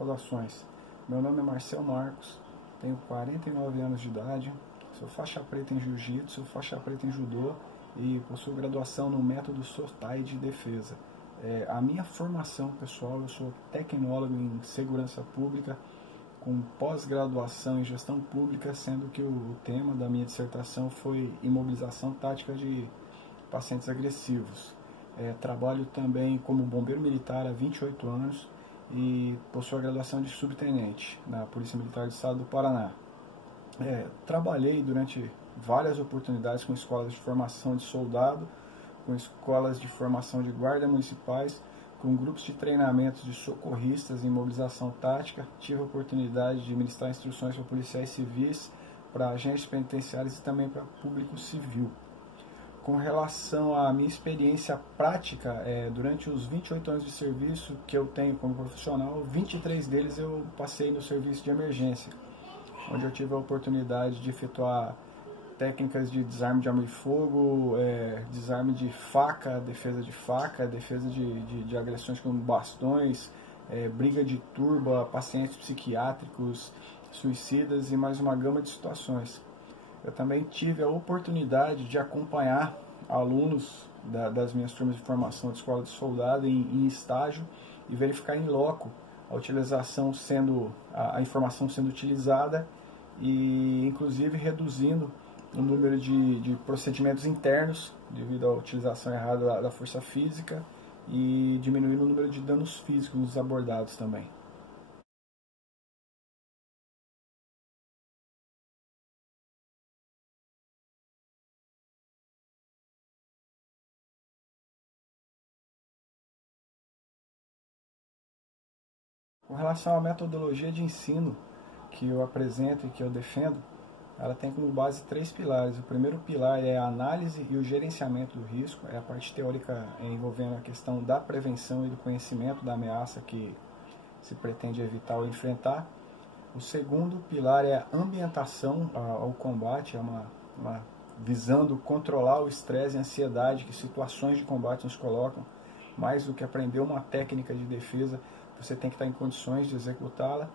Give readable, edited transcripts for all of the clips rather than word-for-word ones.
Saudações, meu nome é Marcel Marcos, tenho 49 anos de idade, sou faixa preta em Jiu-Jitsu, faixa preta em Judô e possuo graduação no método Sotai de defesa. A minha formação pessoal, eu sou tecnólogo em segurança pública, com pós-graduação em gestão pública, sendo que o tema da minha dissertação foi imobilização tática de pacientes agressivos. Trabalho também como bombeiro militar há 28 anos e possuo a graduação de subtenente na Polícia Militar do Estado do Paraná. Trabalhei durante várias oportunidades com escolas de formação de soldado, com escolas de formação de guarda municipais, com grupos de treinamento de socorristas em mobilização tática. Tive a oportunidade de ministrar instruções para policiais civis, para agentes penitenciários e também para público civil. Com relação à minha experiência prática, durante os 28 anos de serviço que eu tenho como profissional, 23 deles eu passei no serviço de emergência, onde eu tive a oportunidade de efetuar técnicas de desarme de arma de fogo, desarme de faca, defesa de agressões com bastões, briga de turba, pacientes psiquiátricos, suicidas e mais uma gama de situações. Eu também tive a oportunidade de acompanhar alunos das minhas turmas de formação de escola de soldado em estágio e verificar em loco a informação sendo utilizada e inclusive reduzindo o número de procedimentos internos devido à utilização errada da força física e diminuindo o número de danos físicos abordados também. Com relação à metodologia de ensino que eu apresento e que eu defendo, ela tem como base 3 pilares. O primeiro pilar é a análise e o gerenciamento do risco, é a parte teórica envolvendo a questão da prevenção e do conhecimento da ameaça que se pretende evitar ou enfrentar. O segundo pilar é a ambientação ao combate, visando controlar o estresse e a ansiedade que situações de combate nos colocam. Mais do que aprender uma técnica de defesa, você tem que estar em condições de executá-la.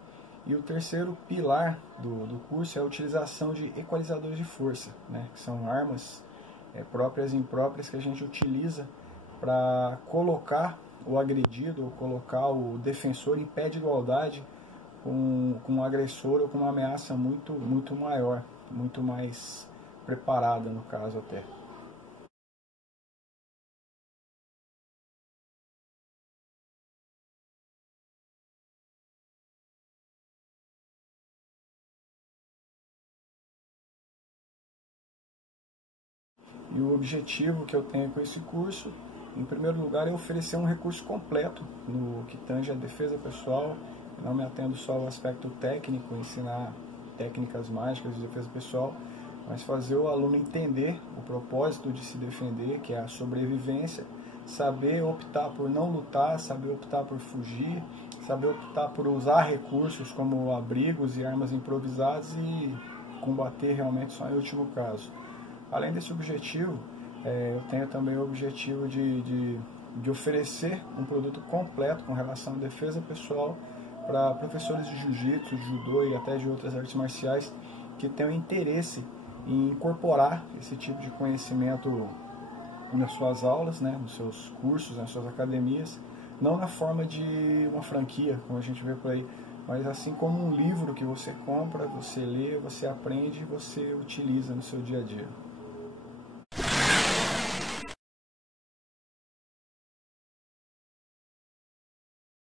E o terceiro pilar do curso é a utilização de equalizadores de força, que são armas próprias e impróprias que a gente utiliza para colocar o agredido ou colocar o defensor em pé de igualdade com um agressor ou com uma ameaça muito maior, muito mais preparada no caso até. E o objetivo que eu tenho com esse curso, em primeiro lugar, é oferecer um recurso completo no que tange a defesa pessoal. Eu não me atendo só ao aspecto técnico, ensinar técnicas mágicas de defesa pessoal, mas fazer o aluno entender o propósito de se defender, que é a sobrevivência, saber optar por não lutar, saber optar por fugir, saber optar por usar recursos como abrigos e armas improvisadas e combater realmente só em último caso. Além desse objetivo, eu tenho também o objetivo de oferecer um produto completo com relação à defesa pessoal para professores de jiu-jitsu, de judô e até de outras artes marciais que tenham interesse em incorporar esse tipo de conhecimento nas suas aulas, nos seus cursos, nas suas academias, não na forma de uma franquia, como a gente vê por aí, mas assim como um livro que você compra, você lê, você aprende e você utiliza no seu dia a dia.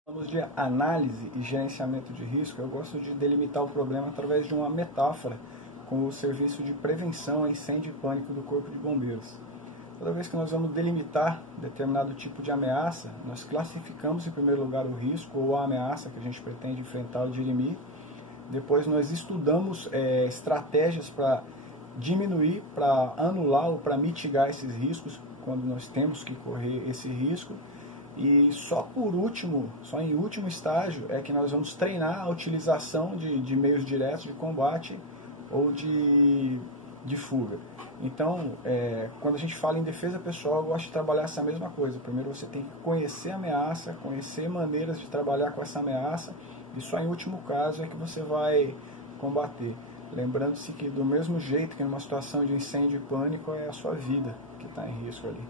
Falamos de análise e gerenciamento de risco. Eu gosto de delimitar o problema através de uma metáfora com o serviço de prevenção a incêndio e pânico do Corpo de Bombeiros. Toda vez que nós vamos delimitar determinado tipo de ameaça, nós classificamos em primeiro lugar o risco ou a ameaça que a gente pretende enfrentar ou dirimir. Depois nós estudamos estratégias para diminuir, para anular ou para mitigar esses riscos quando nós temos que correr esse risco. E só em último estágio é que nós vamos treinar a utilização de meios diretos de combate ou de fuga. Então, quando a gente fala em defesa pessoal, eu gosto de trabalhar essa mesma coisa. Primeiro você tem que conhecer a ameaça, conhecer maneiras de trabalhar com essa ameaça E só em último caso é que você vai combater. Lembrando-se que do mesmo jeito que numa situação de incêndio e pânico é a sua vida que está em risco ali.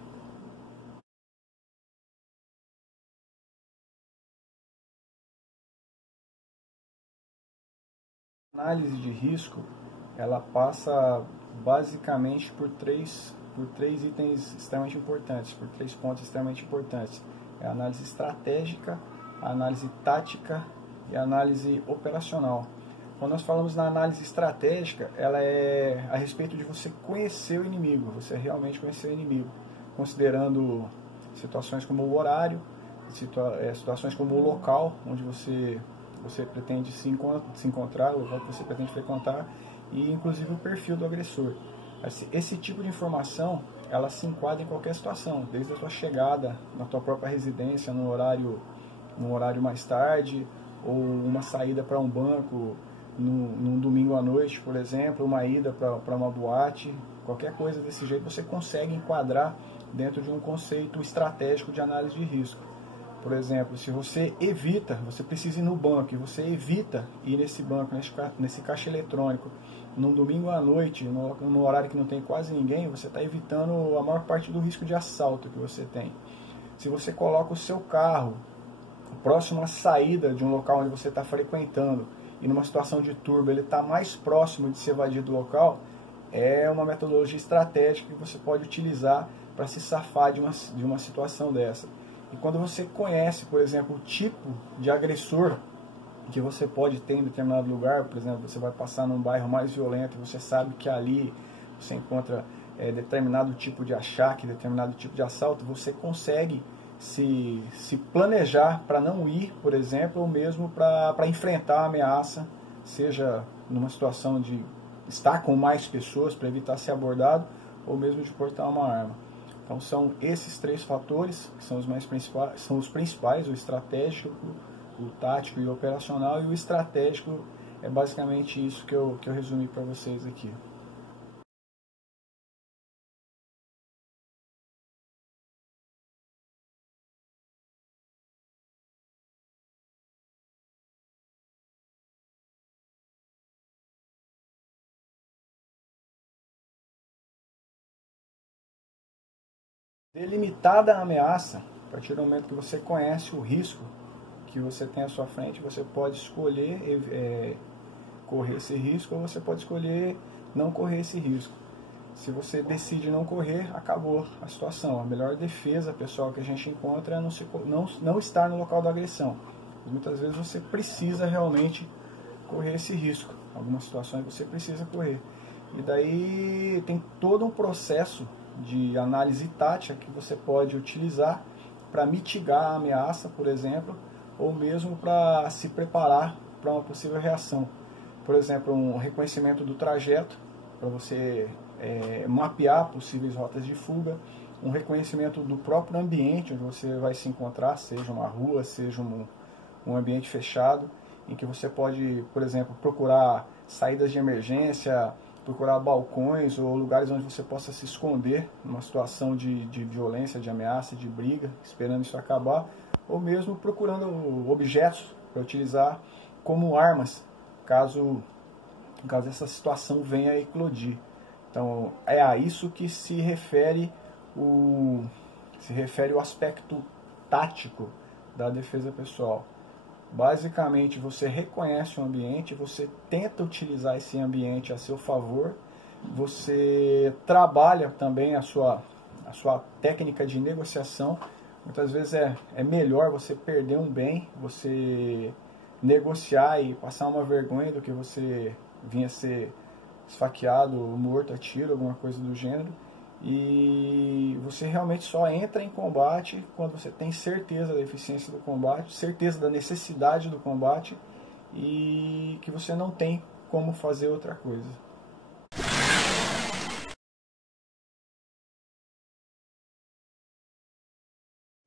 A análise de risco, ela passa basicamente por três itens extremamente importantes, por 3 pontos extremamente importantes. É a análise estratégica, a análise tática e a análise operacional. Quando nós falamos na análise estratégica, ela é a respeito de você conhecer o inimigo, você realmente conhecer o inimigo, considerando situações como o horário, situações como o local onde você pretende se encontrar, o local que você pretende frequentar, e inclusive o perfil do agressor. Esse tipo de informação, ela se enquadra em qualquer situação, desde a sua chegada na tua própria residência, num horário mais tarde, ou uma saída para um banco num domingo à noite, por exemplo, uma ida para uma boate, qualquer coisa desse jeito você consegue enquadrar dentro de um conceito estratégico de análise de risco. Por exemplo, se você precisa ir no banco e você evita ir nesse banco, nesse caixa eletrônico, num domingo à noite, no horário que não tem quase ninguém, você está evitando a maior parte do risco de assalto que você tem. Se você coloca o seu carro próximo à saída de um local onde você está frequentando e numa situação de turbo ele está mais próximo de se evadir do local, é uma metodologia estratégica que você pode utilizar para se safar de uma situação dessa. E quando você conhece, por exemplo, o tipo de agressor que você pode ter em determinado lugar, por exemplo, você vai passar num bairro mais violento e você sabe que ali você encontra determinado tipo de achaque, determinado tipo de assalto, você consegue se planejar para não ir, por exemplo, ou mesmo para enfrentar a ameaça, seja numa situação de estar com mais pessoas para evitar ser abordado, ou mesmo de portar uma arma. Então são esses 3 fatores que são os principais, o estratégico, o tático e o operacional, e o estratégico é basicamente isso que eu resumi para vocês aqui. Delimitada a ameaça, a partir do momento que você conhece o risco que você tem à sua frente, você pode escolher correr esse risco ou você pode escolher não correr esse risco. Se você decide não correr, acabou a situação. A melhor defesa pessoal que a gente encontra é não estar no local da agressão. Mas muitas vezes você precisa realmente correr esse risco. Em algumas situações você precisa correr. E daí tem todo um processo de análise tática que você pode utilizar para mitigar a ameaça, por exemplo, ou mesmo para se preparar para uma possível reação. Por exemplo, um reconhecimento do trajeto, para você mapear possíveis rotas de fuga, um reconhecimento do próprio ambiente onde você vai se encontrar, seja uma rua, seja um ambiente fechado, em que você pode, por exemplo, procurar saídas de emergência, procurar balcões ou lugares onde você possa se esconder numa situação de violência, de ameaça, de briga, esperando isso acabar, ou mesmo procurando objetos para utilizar como armas, caso essa situação venha a eclodir. Então, é a isso que se refere o aspecto tático da defesa pessoal. Basicamente, você reconhece o ambiente, você tenta utilizar esse ambiente a seu favor, você trabalha também a sua técnica de negociação. Muitas vezes é melhor você perder um bem, você negociar e passar uma vergonha do que você vinha ser esfaqueado, morto a tiro, alguma coisa do gênero. E você realmente só entra em combate quando você tem certeza da eficiência do combate, certeza da necessidade do combate e que você não tem como fazer outra coisa.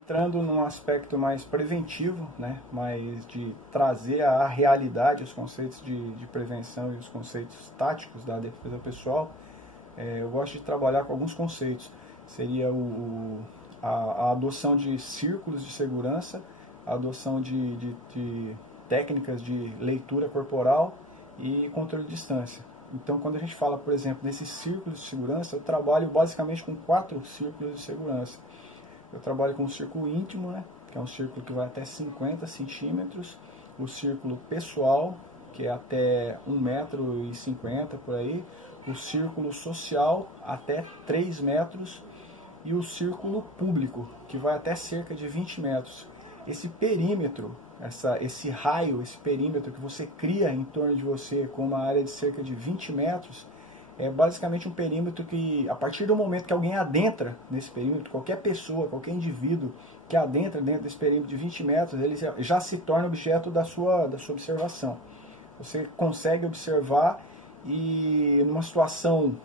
Entrando num aspecto mais preventivo, né, mais de trazer à realidade os conceitos de prevenção e os conceitos táticos da defesa pessoal, eu gosto de trabalhar com alguns conceitos. Seria a adoção de círculos de segurança, a adoção de técnicas de leitura corporal e controle de distância. Então, quando a gente fala, por exemplo, nesses círculos de segurança, eu trabalho basicamente com 4 círculos de segurança. Eu trabalho com o círculo íntimo, né, que é um círculo que vai até 50 centímetros, o círculo pessoal, que é até 1,50 m por aí, o círculo social até 3 metros e o círculo público, que vai até cerca de 20 metros. Esse perímetro, esse raio, esse perímetro que você cria em torno de você com uma área de cerca de 20 metros, é basicamente um perímetro que, a partir do momento que alguém adentra nesse perímetro, qualquer pessoa, qualquer indivíduo que adentra dentro desse perímetro de 20 metros, ele já se torna objeto da sua observação. Você consegue observar e numa situação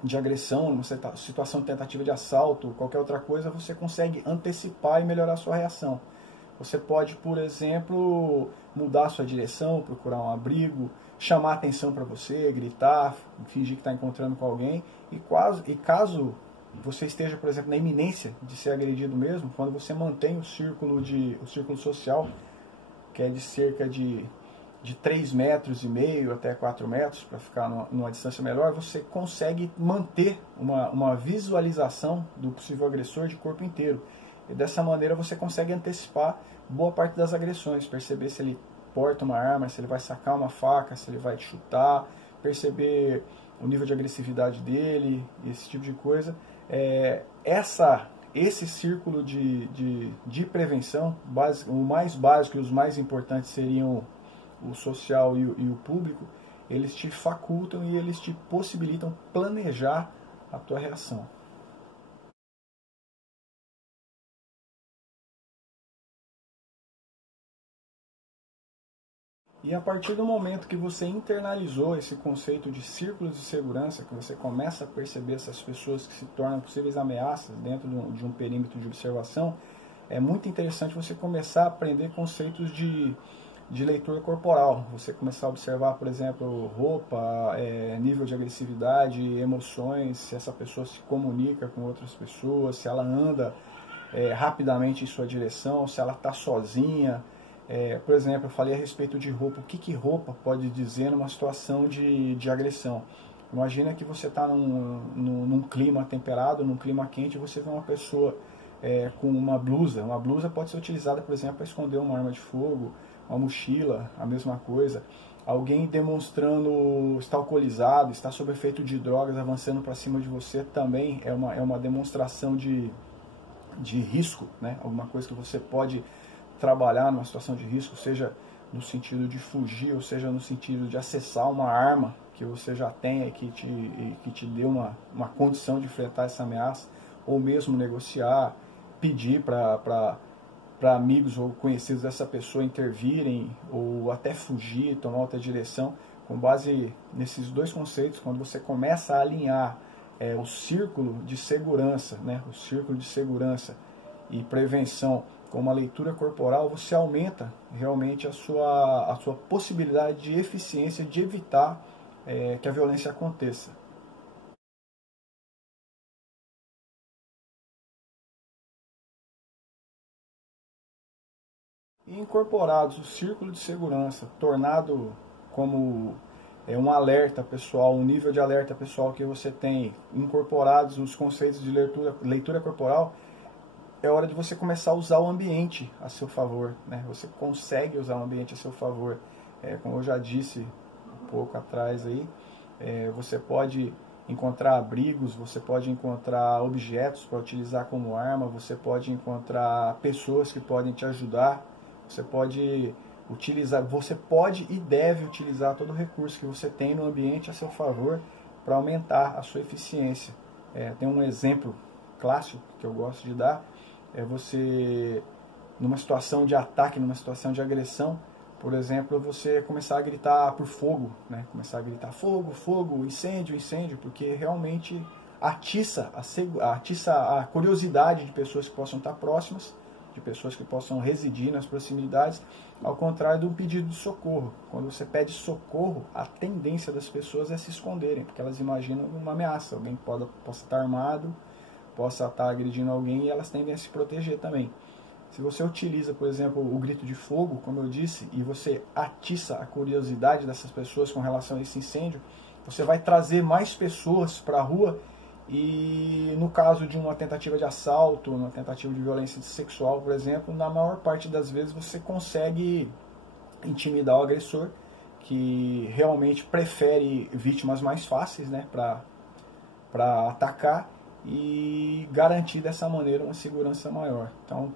de agressão, numa situação de tentativa de assalto, qualquer outra coisa, você consegue antecipar e melhorar a sua reação. Você pode, por exemplo, mudar a sua direção, procurar um abrigo, chamar atenção para você, gritar, fingir que está encontrando com alguém. E caso você esteja, por exemplo, na iminência de ser agredido mesmo, quando você mantém o círculo social, que é de cerca de 3,5 metros até 4 metros, para ficar numa distância melhor, você consegue manter uma visualização do possível agressor de corpo inteiro. E dessa maneira você consegue antecipar boa parte das agressões, perceber se ele porta uma arma, se ele vai sacar uma faca, se ele vai te chutar, perceber o nível de agressividade dele, esse tipo de coisa. Esse círculo de prevenção, o mais básico e os mais importantes seriam o social e o público, eles te facultam e eles te possibilitam planejar a tua reação. E a partir do momento que você internalizou esse conceito de círculos de segurança, que você começa a perceber essas pessoas que se tornam possíveis ameaças dentro de um perímetro de observação, é muito interessante você começar a aprender conceitos de leitura corporal. Você começar a observar, por exemplo, roupa, nível de agressividade, emoções, se essa pessoa se comunica com outras pessoas, se ela anda rapidamente em sua direção, se ela está sozinha. Por exemplo, eu falei a respeito de roupa. O que roupa pode dizer numa situação de agressão? Imagina que você está num clima temperado, num clima quente, e você vê uma pessoa com uma blusa. Uma blusa pode ser utilizada, por exemplo, para esconder uma arma de fogo, uma mochila, a mesma coisa. Alguém demonstrando estar alcoolizado, estar sob efeito de drogas, avançando para cima de você, também é uma demonstração de risco, né? Alguma coisa que você pode trabalhar numa situação de risco, seja no sentido de fugir, ou seja no sentido de acessar uma arma que você já tenha e que te dê uma condição de enfrentar essa ameaça, ou mesmo negociar, pedir para amigos ou conhecidos dessa pessoa intervirem, ou até fugir, tomar outra direção. Com base nesses dois conceitos, quando você começa a alinhar o círculo de segurança, né, o círculo de segurança e prevenção com uma leitura corporal, você aumenta realmente a sua possibilidade de eficiência de evitar que a violência aconteça. E incorporados o círculo de segurança, tornado como um alerta pessoal, um nível de alerta pessoal que você tem, incorporados os conceitos de leitura corporal, é hora de você começar a usar o ambiente a seu favor, né? Você consegue usar o ambiente a seu favor. Como eu já disse um pouco atrás aí, você pode encontrar abrigos, você pode encontrar objetos para utilizar como arma, você pode encontrar pessoas que podem te ajudar, você pode e deve utilizar todo o recurso que você tem no ambiente a seu favor para aumentar a sua eficiência. Tem um exemplo clássico que eu gosto de dar, você, numa situação de ataque, numa situação de agressão, por exemplo, você começar a gritar por fogo, né? Começar a gritar fogo, fogo, incêndio, incêndio, porque realmente atiça a curiosidade de pessoas que possam estar próximas, de pessoas que possam residir nas proximidades, ao contrário de um pedido de socorro. Quando você pede socorro, a tendência das pessoas é se esconderem, porque elas imaginam uma ameaça, alguém possa estar armado, possa estar agredindo alguém, e elas tendem a se proteger também. Se você utiliza, por exemplo, o grito de fogo, como eu disse, e você atiça a curiosidade dessas pessoas com relação a esse incêndio, você vai trazer mais pessoas para a rua e no caso de uma tentativa de assalto, uma tentativa de violência sexual, por exemplo, na maior parte das vezes você consegue intimidar o agressor, que realmente prefere vítimas mais fáceis, né, para atacar e garantir dessa maneira uma segurança maior. Então,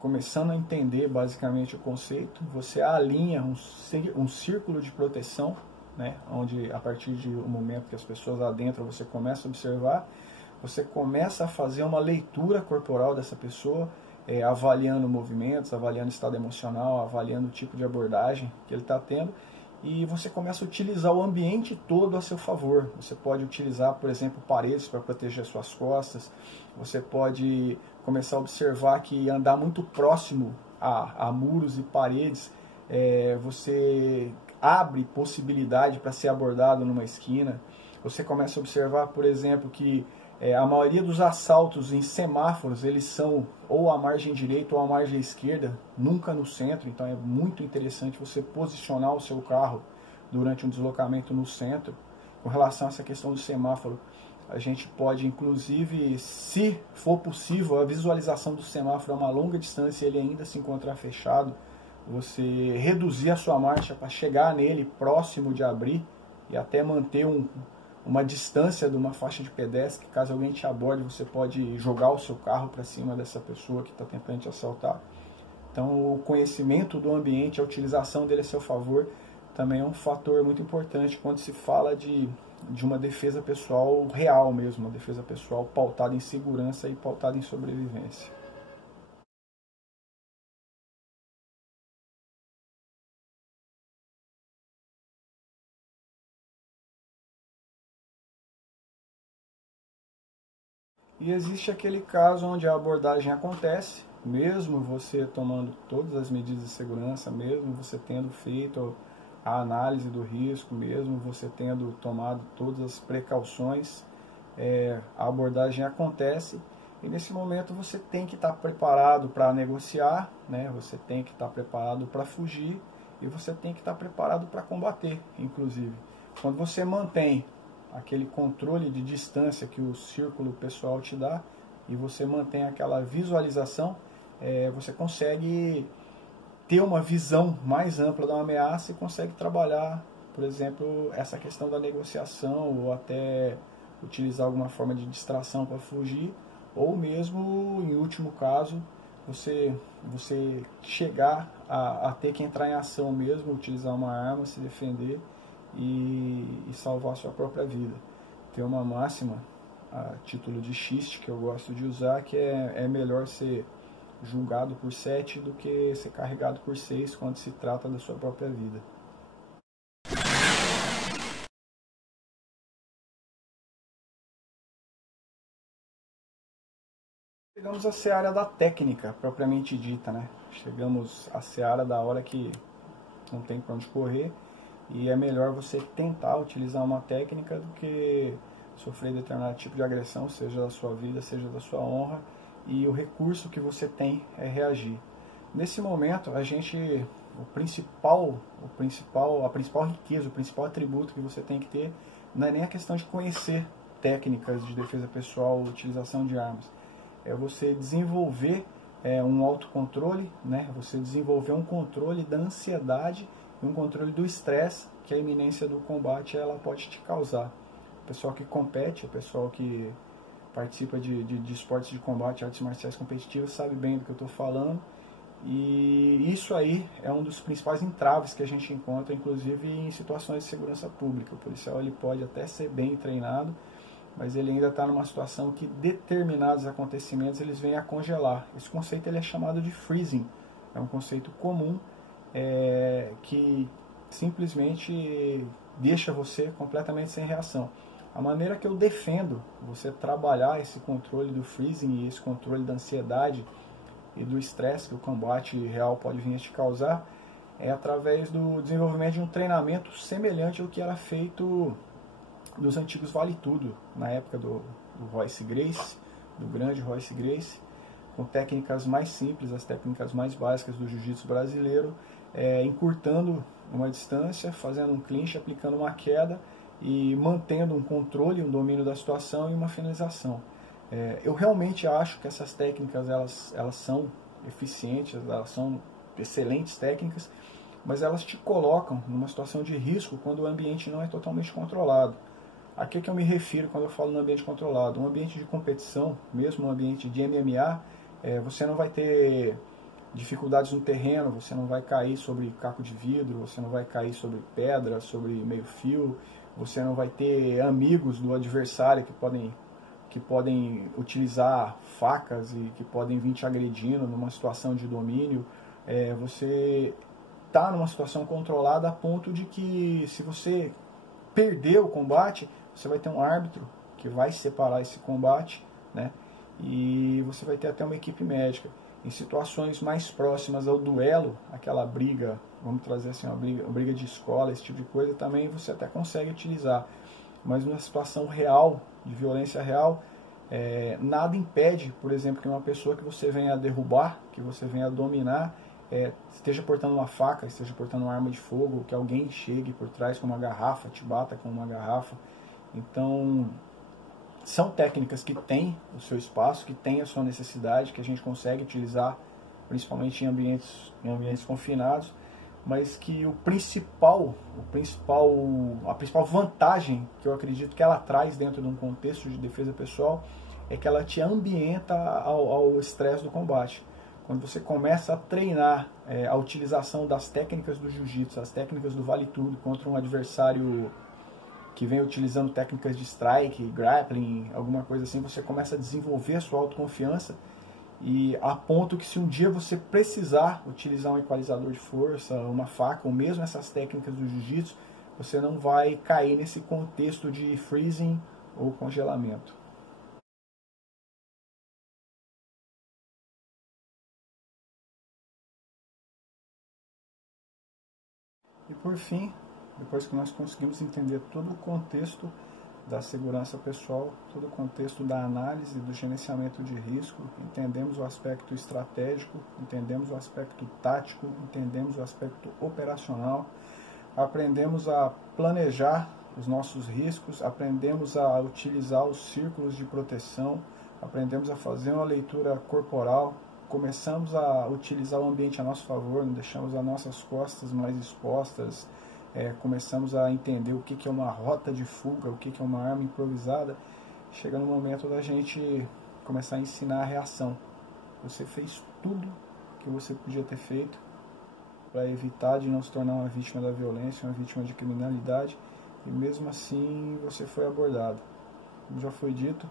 começando a entender basicamente o conceito, você alinha um círculo de proteção, né, onde a partir do momento que as pessoas adentram, você começa a observar, você começa a fazer uma leitura corporal dessa pessoa, avaliando movimentos, avaliando estado emocional, avaliando o tipo de abordagem que ele está tendo, e você começa a utilizar o ambiente todo a seu favor. Você pode utilizar, por exemplo, paredes para proteger suas costas, você pode começar a observar que andar muito próximo a muros e paredes, você abre possibilidade para ser abordado numa esquina. Você começa a observar, por exemplo, que a maioria dos assaltos em semáforos, eles são ou à margem direita ou à margem esquerda, nunca no centro. Então é muito interessante você posicionar o seu carro durante um deslocamento no centro. Com relação a essa questão do semáforo, a gente pode, inclusive, se for possível, a visualização do semáforo a uma longa distância e ele ainda se encontrar fechado, você reduzir a sua marcha para chegar nele próximo de abrir e até manter uma distância de uma faixa de pedestre, que caso alguém te aborde, você pode jogar o seu carro para cima dessa pessoa que está tentando te assaltar. Então, o conhecimento do ambiente, a utilização dele a seu favor, também é um fator muito importante quando se fala de uma defesa pessoal real mesmo, uma defesa pessoal pautada em segurança e pautada em sobrevivência. E existe aquele caso onde a abordagem acontece, mesmo você tomando todas as medidas de segurança, mesmo você tendo feito a análise do risco, mesmo você tendo tomado todas as precauções, a abordagem acontece e nesse momento você tem que estar preparado para negociar, né? Você tem que estar preparado para fugir e você tem que estar preparado para combater, inclusive. Quando você mantém aquele controle de distância que o círculo pessoal te dá e você mantém aquela visualização, você consegue ter uma visão mais ampla da ameaça e consegue trabalhar, por exemplo, essa questão da negociação ou até utilizar alguma forma de distração para fugir, ou mesmo, em último caso, você chegar a ter que entrar em ação mesmo, utilizar uma arma, se defender e salvar a sua própria vida. Tem uma máxima, a título de xiste, que eu gosto de usar, que é melhor ser julgado por 7 do que ser carregado por 6 quando se trata da sua própria vida. Chegamos à seara da técnica, propriamente dita, né? Chegamos à seara da hora que não tem para onde correr e é melhor você tentar utilizar uma técnica do que sofrer determinado tipo de agressão, seja da sua vida, seja da sua honra, e o recurso que você tem é reagir. Nesse momento, a principal riqueza, o principal atributo que você tem que ter não é nem a questão de conhecer técnicas de defesa pessoal, utilização de armas. É você desenvolver um autocontrole, né? Você desenvolver um controle da ansiedade e um controle do estresse que a iminência do combate ela pode te causar. O pessoal que compete, o pessoal que participa de esportes de combate, artes marciais competitivas, sabe bem do que eu estou falando. E isso aí é um dos principais entraves que a gente encontra, inclusive em situações de segurança pública. O policial ele pode até ser bem treinado, mas ele ainda está numa situação que determinados acontecimentos eles vêm a congelar. Esse conceito ele é chamado de freezing. É um conceito comum que simplesmente deixa você completamente sem reação. A maneira que eu defendo você trabalhar esse controle do freezing e esse controle da ansiedade e do estresse que o combate real pode vir a te causar é através do desenvolvimento de um treinamento semelhante ao que era feito dos antigos Vale Tudo, na época do Royce Gracie, do grande Royce Gracie, com técnicas mais simples, as técnicas mais básicas do jiu-jitsu brasileiro, encurtando uma distância, fazendo um clinch, aplicando uma queda e mantendo um controle, um domínio da situação e uma finalização. Eu realmente acho que essas técnicas elas são eficientes, elas são excelentes técnicas, mas elas te colocam numa situação de risco quando o ambiente não é totalmente controlado. A que eu me refiro quando eu falo no ambiente controlado? Um ambiente de competição, mesmo um ambiente de MMA, você não vai ter dificuldades no terreno, você não vai cair sobre caco de vidro, você não vai cair sobre pedra, sobre meio fio, você não vai ter amigos do adversário que podem utilizar facas e que podem vir te agredindo numa situação de domínio. Você está numa situação controlada a ponto de que, se você perder o combate, você vai ter um árbitro que vai separar esse combate, né? E você vai ter até uma equipe médica. Em situações mais próximas ao duelo, aquela briga, vamos trazer assim, uma briga de escola, esse tipo de coisa, também você até consegue utilizar. Mas numa situação real, de violência real, nada impede, por exemplo, que uma pessoa que você venha a derrubar, que você venha a dominar, esteja portando uma faca, esteja portando uma arma de fogo, que alguém chegue por trás com uma garrafa, te bata com uma garrafa. Então, são técnicas que têm o seu espaço, que têm a sua necessidade, que a gente consegue utilizar, principalmente em ambientes confinados, mas que a principal vantagem que eu acredito que ela traz dentro de um contexto de defesa pessoal é que ela te ambienta ao estresse do combate. Quando você começa a treinar a utilização das técnicas do jiu-jitsu, as técnicas do vale tudo contra um adversário que vem utilizando técnicas de strike, grappling, alguma coisa assim, você começa a desenvolver a sua autoconfiança, e a ponto que, se um dia você precisar utilizar um equalizador de força, uma faca, ou mesmo essas técnicas do jiu-jitsu, você não vai cair nesse contexto de freezing ou congelamento. E por fim, depois que nós conseguimos entender todo o contexto da segurança pessoal, todo o contexto da análise, do gerenciamento de risco, entendemos o aspecto estratégico, entendemos o aspecto tático, entendemos o aspecto operacional, aprendemos a planejar os nossos riscos, aprendemos a utilizar os círculos de proteção, aprendemos a fazer uma leitura corporal, começamos a utilizar o ambiente a nosso favor, não deixamos as nossas costas mais expostas, começamos a entender o que é uma rota de fuga, o que é uma arma improvisada. Chega no momento da gente começar a ensinar a reação. Você fez tudo que você podia ter feito para evitar de não se tornar uma vítima da violência, uma vítima de criminalidade, e mesmo assim você foi abordado. Como já foi dito,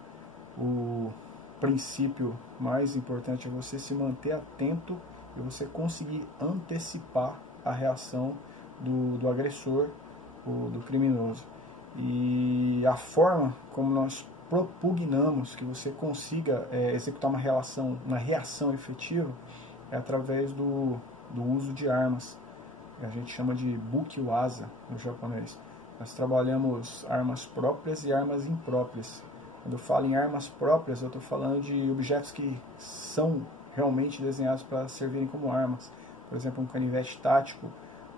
o princípio mais importante é você se manter atento e você conseguir antecipar a reação do agressor ou do criminoso. E a forma como nós propugnamos que você consiga executar uma reação efetiva é através do uso de armas. A gente chama de bukiwaza no japonês. Nós trabalhamos armas próprias e armas impróprias. Quando eu falo em armas próprias, eu estou falando de objetos que são realmente desenhados para servirem como armas. Por exemplo, um canivete tático,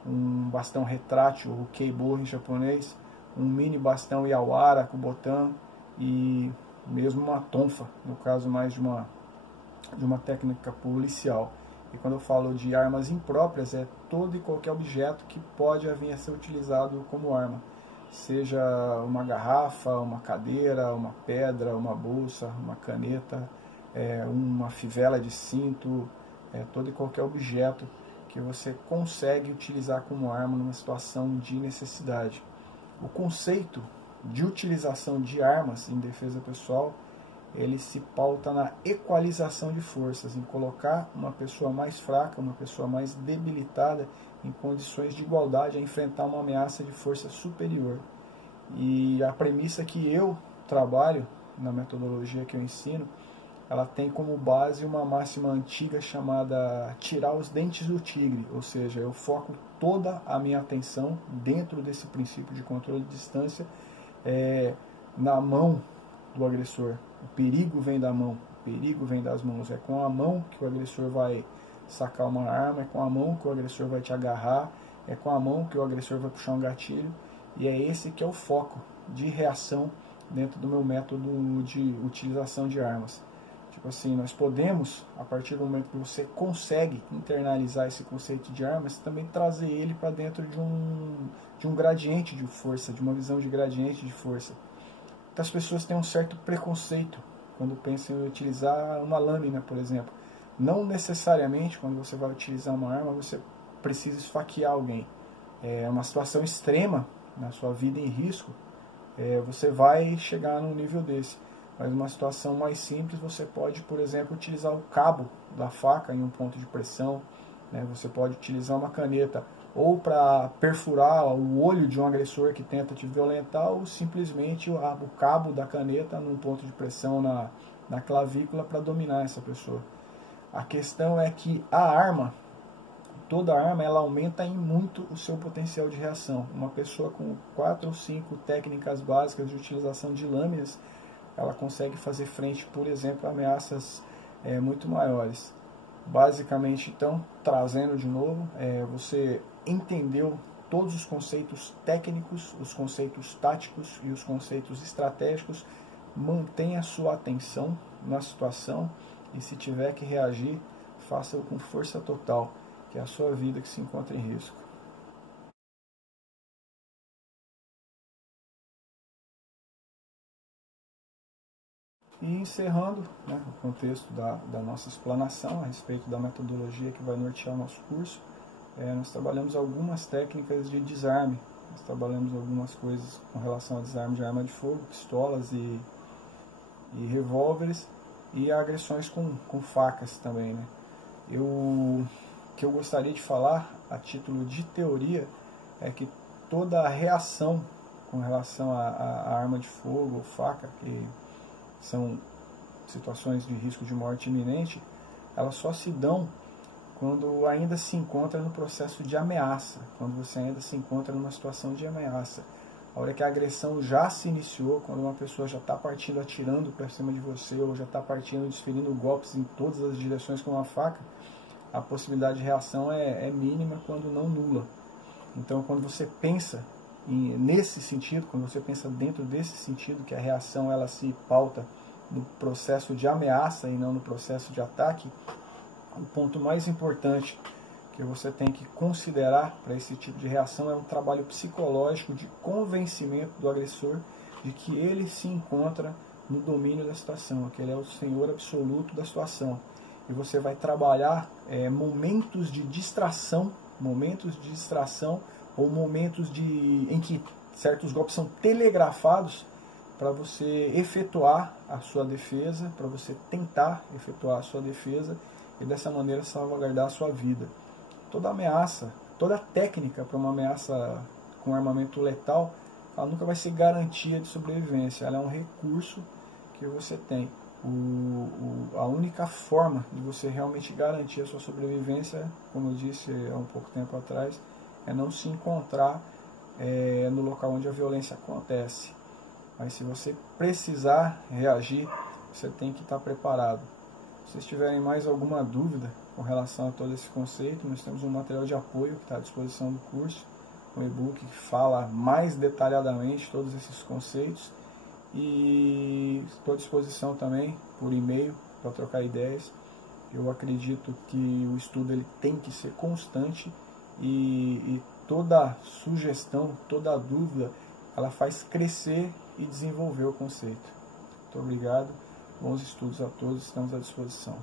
um bastão retrátil, o keibo em japonês, um mini bastão yawara com botão e mesmo uma tonfa, no caso mais de uma técnica policial. E quando eu falo de armas impróprias, é todo e qualquer objeto que pode vir a ser utilizado como arma. Seja uma garrafa, uma cadeira, uma pedra, uma bolsa, uma caneta, uma fivela de cinto, todo e qualquer objeto que você consegue utilizar como arma numa situação de necessidade. O conceito de utilização de armas em defesa pessoal, ele se pauta na equalização de forças, em colocar uma pessoa mais fraca, uma pessoa mais debilitada em condições de igualdade a enfrentar uma ameaça de força superior. E a premissa que eu trabalho, na metodologia que eu ensino, ela tem como base uma máxima antiga chamada tirar os dentes do tigre, ou seja, eu foco toda a minha atenção dentro desse princípio de controle de distância na mão do agressor. O perigo vem da mão, o perigo vem das mãos. É com a mão que o agressor vai sacar uma arma, é com a mão que o agressor vai te agarrar, é com a mão que o agressor vai puxar um gatilho, e é esse que é o foco de reação dentro do meu método de utilização de armas. Tipo assim, nós podemos, a partir do momento que você consegue internalizar esse conceito de armas, também trazer ele para dentro de um gradiente de força, de uma visão de gradiente de força. Então, as pessoas têm um certo preconceito quando pensam em utilizar uma lâmina, por exemplo. Não necessariamente, quando você vai utilizar uma arma, você precisa esfaquear alguém. É uma situação extrema, na sua vida em risco, você vai chegar num nível desse. Mas uma situação mais simples, você pode, por exemplo, utilizar o cabo da faca em um ponto de pressão, né? Você pode utilizar uma caneta ou para perfurar o olho de um agressor que tenta te violentar, ou simplesmente o cabo da caneta num ponto de pressão na clavícula para dominar essa pessoa. A questão é que a arma, toda arma, ela aumenta em muito o seu potencial de reação. Uma pessoa com 4 ou 5 técnicas básicas de utilização de lâminas, ela consegue fazer frente, por exemplo, a ameaças muito maiores. Basicamente, então, trazendo de novo, você entendeu todos os conceitos técnicos, os conceitos táticos e os conceitos estratégicos. Mantenha sua atenção na situação e, se tiver que reagir, faça-o com força total, que é a sua vida que se encontra em risco. E encerrando, né, o contexto da nossa explanação a respeito da metodologia que vai nortear o nosso curso, nós trabalhamos algumas técnicas de desarme, nós trabalhamos algumas coisas com relação a desarme de arma de fogo, pistolas e revólveres, e agressões com facas também, né? O que eu gostaria de falar, a título de teoria, é que toda a reação com relação à arma de fogo ou faca, que são situações de risco de morte iminente, elas só se dão quando ainda se encontra no processo de ameaça, quando você ainda se encontra numa situação de ameaça. A hora que a agressão já se iniciou, quando uma pessoa já está partindo atirando para cima de você, ou já está partindo desferindo golpes em todas as direções com uma faca, a possibilidade de reação é mínima, quando não nula. Então, quando você pensa nesse sentido, quando você pensa dentro desse sentido, que a reação ela se pauta no processo de ameaça e não no processo de ataque, o ponto mais importante que você tem que considerar para esse tipo de reação é um trabalho psicológico de convencimento do agressor de que ele se encontra no domínio da situação, que ele é o senhor absoluto da situação. E você vai trabalhar momentos de distração ou momentos em que certos golpes são telegrafados para você efetuar a sua defesa, para você tentar efetuar a sua defesa e dessa maneira salvaguardar a sua vida. Toda ameaça, toda técnica para uma ameaça com armamento letal, ela nunca vai ser garantia de sobrevivência, ela é um recurso que você tem. A única forma de você realmente garantir a sua sobrevivência, como eu disse há um pouco tempo atrás, é não se encontrar no local onde a violência acontece. Mas se você precisar reagir, você tem que estar preparado. Se vocês tiverem mais alguma dúvida com relação a todo esse conceito, nós temos um material de apoio que está à disposição do curso, um e-book que fala mais detalhadamente todos esses conceitos, e estou à disposição também por e-mail para trocar ideias. Eu acredito que o estudo ele tem que ser constante e toda sugestão, toda dúvida, ela faz crescer e desenvolver o conceito. Muito obrigado, bons estudos a todos, estamos à disposição.